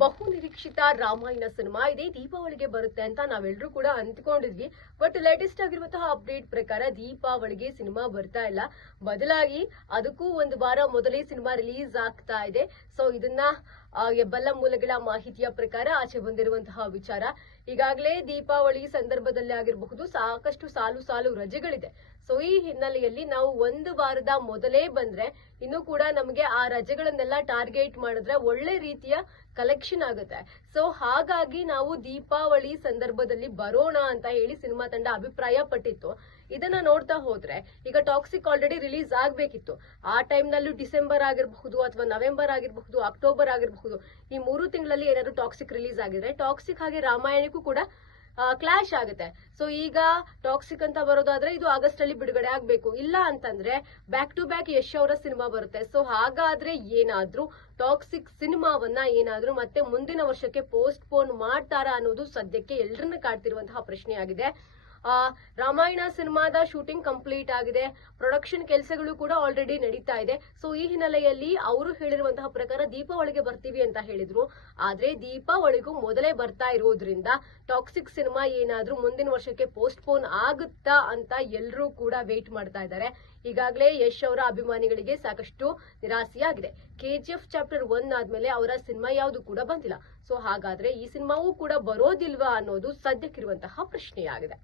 ಬಹು ನಿರೀಕ್ಷಿತ ರಾಮಾಯಣ ಸಿನಿಮಾ ಇದೆ ದೀಪಾವಳಿಗೆ ಬರುತ್ತೆ ಅಂತ ನಾವೆಲ್ಲರೂ ಕೂಡ ಅಂದ್ಕೊಂಡಿದ್ವಿ. ಬಟ್ ಲೇಟೆಸ್ಟ್ ಆಗಿರುವಂತಹ ಅಪ್ಡೇಟ್ ಪ್ರಕಾರ ದೀಪಾವಳಿಗೆ ಸಿನಿಮಾ ಬರ್ತಾ ಇಲ್ಲ, ಬದಲಾಗಿ ಅದಕ್ಕೂ ಒಂದು ವಾರ ಮೊದಲೇ ಸಿನಿಮಾ ರಿಲೀಸ್ ಆಗ್ತಾ ಇದೆ. ಸೊ ಇದನ್ನ ಬಲ್ಲ ಮೂಲಗಳ ಮಾಹಿತಿಯ ಪ್ರಕಾರ ಆಚೆ ಬಂದಿರುವಂತಹ ವಿಚಾರ. ಈಗಾಗಲೇ ದೀಪಾವಳಿ ಸಂದರ್ಭದಲ್ಲಿ ಆಗಿರಬಹುದು ಸಾಕಷ್ಟು ಸಾಲು ರಜೆಗಳಿದೆ. ಸೊ ಈ ಹಿನ್ನೆಲೆಯಲ್ಲಿ ನಾವು ಒಂದು ವಾರದ ಮೊದಲೇ ಬಂದ್ರೆ ಇನ್ನು ಕೂಡ ನಮಗೆ ಆ ರಜೆಗಳನ್ನೆಲ್ಲ ಟಾರ್ಗೆಟ್ ಮಾಡಿದ್ರೆ ಒಳ್ಳೆ ರೀತಿಯ ಕಲೆಕ್ಷನ್ ಆಗುತ್ತೆ. ಸೊ ಹಾಗಾಗಿ ನಾವು ದೀಪಾವಳಿ ಸಂದರ್ಭದಲ್ಲಿ ಬರೋಣ ಅಂತ ಹೇಳಿ ಸಿನಿಮಾ ತಂಡ ಅಭಿಪ್ರಾಯ ಪಟ್ಟಿತ್ತು. ಇದನ್ನ ನೋಡ್ತಾ ಹೋದ್ರೆ ಈಗ ಟಾಕ್ಸಿಕ್ ಆಲ್ರೆಡಿ ರಿಲೀಸ್ ಆಗ್ಬೇಕಿತ್ತು. ಆ ಟೈಮ್ ನಲ್ಲೂ ಡಿಸೆಂಬರ್ ಆಗಿರಬಹುದು ಅಥವಾ ನವೆಂಬರ್ ಆಗಿರಬಹುದು, ಅಕ್ಟೋಬರ್ ಆಗಿರಬಹುದು, ಈ 3 ತಿಂಗಳಲ್ಲಿ ಏನಾದ್ರು ಟಾಕ್ಸಿಕ್ ರಿಲೀಸ್ ಆಗಿದ್ರೆ ಟಾಕ್ಸಿಕ್ ಹಾಗೆ ರಾಮಾಯಣಕ್ಕೂ ಕೂಡ ಕ್ಲಾಶ್ ಆಗುತ್ತೆ. ಸೊ ಈಗ ಟಾಕ್ಸಿಕ್ ಅಂತ ಬರೋದಾದ್ರೆ ಇದು ಆಗಸ್ಟ್ ಅಲ್ಲಿ ಬಿಡುಗಡೆ ಆಗ್ಬೇಕು, ಇಲ್ಲ ಅಂತಂದ್ರೆ ಬ್ಯಾಕ್ ಟು ಬ್ಯಾಕ್ ಯಶ್ ಅವರ ಸಿನಿಮಾ ಬರುತ್ತೆ. ಸೊ ಹಾಗಾದ್ರೆ ಏನಾದ್ರೂ ಟಾಕ್ಸಿಕ್ ಸಿನಿಮಾವನ್ನ ಏನಾದ್ರೂ ಮತ್ತೆ ಮುಂದಿನ ವರ್ಷಕ್ಕೆ ಪೋಸ್ಟ್ ಪೋನ್ ಮಾಡ್ತಾರಾ ಅನ್ನೋದು ಸದ್ಯಕ್ಕೆ ಎಲ್ಲರನ್ನ ಕಾಡ್ತಿರುವಂತಹ ಪ್ರಶ್ನೆಯಾಗಿದೆ. ರಾಮಾಯಣ ಸಿನಿಮಾದ ಶೂಟಿಂಗ್ ಕಂಪ್ಲೀಟ್ ಆಗಿದೆ, ಪ್ರೊಡಕ್ಷನ್ ಕೆಲಸಗಳು ಕೂಡ ಆಲ್ರೆಡಿ ನಡೀತಾ ಇದೆ. ಸೊ ಈ ಹಿನ್ನೆಲೆಯಲ್ಲಿ ಅವರು ಹೇಳಿರುವಂತಹ ಪ್ರಕಾರ ದೀಪಾವಳಿಗೆ ಬರ್ತೀವಿ ಅಂತ ಹೇಳಿದ್ರು. ಆದ್ರೆ ದೀಪಾವಳಿಗೂ ಮೊದಲೇ ಬರ್ತಾ ಇರೋದ್ರಿಂದ ಟಾಕ್ಸಿಕ್ ಸಿನಿಮಾ ಏನಾದ್ರೂ ಮುಂದಿನ ವರ್ಷಕ್ಕೆ ಪೋಸ್ಟ್ ಪೋನ್ ಆಗುತ್ತಾ ಅಂತ ಎಲ್ಲರೂ ಕೂಡ ವೇಟ್ ಮಾಡ್ತಾ ಇದ್ದಾರೆ. ಈಗಾಗಲೇ ಯಶ್ ಅವರ ಅಭಿಮಾನಿಗಳಿಗೆ ಸಾಕಷ್ಟು ನಿರಾಸೆಯಾಗಿದೆ. KGF ಚಾಪ್ಟರ್ 1 ಆದ್ಮೇಲೆ ಅವರ ಸಿನಿಮಾ ಯಾವುದು ಕೂಡ ಬಂದಿಲ್ಲ. ಸೊ ಹಾಗಾದ್ರೆ ಈ ಸಿನಿಮಾವೂ ಕೂಡ ಬರೋದಿಲ್ವಾ ಅನ್ನೋದು ಸದ್ಯಕ್ಕಿರುವಂತಹ ಪ್ರಶ್ನೆಯಾಗಿದೆ.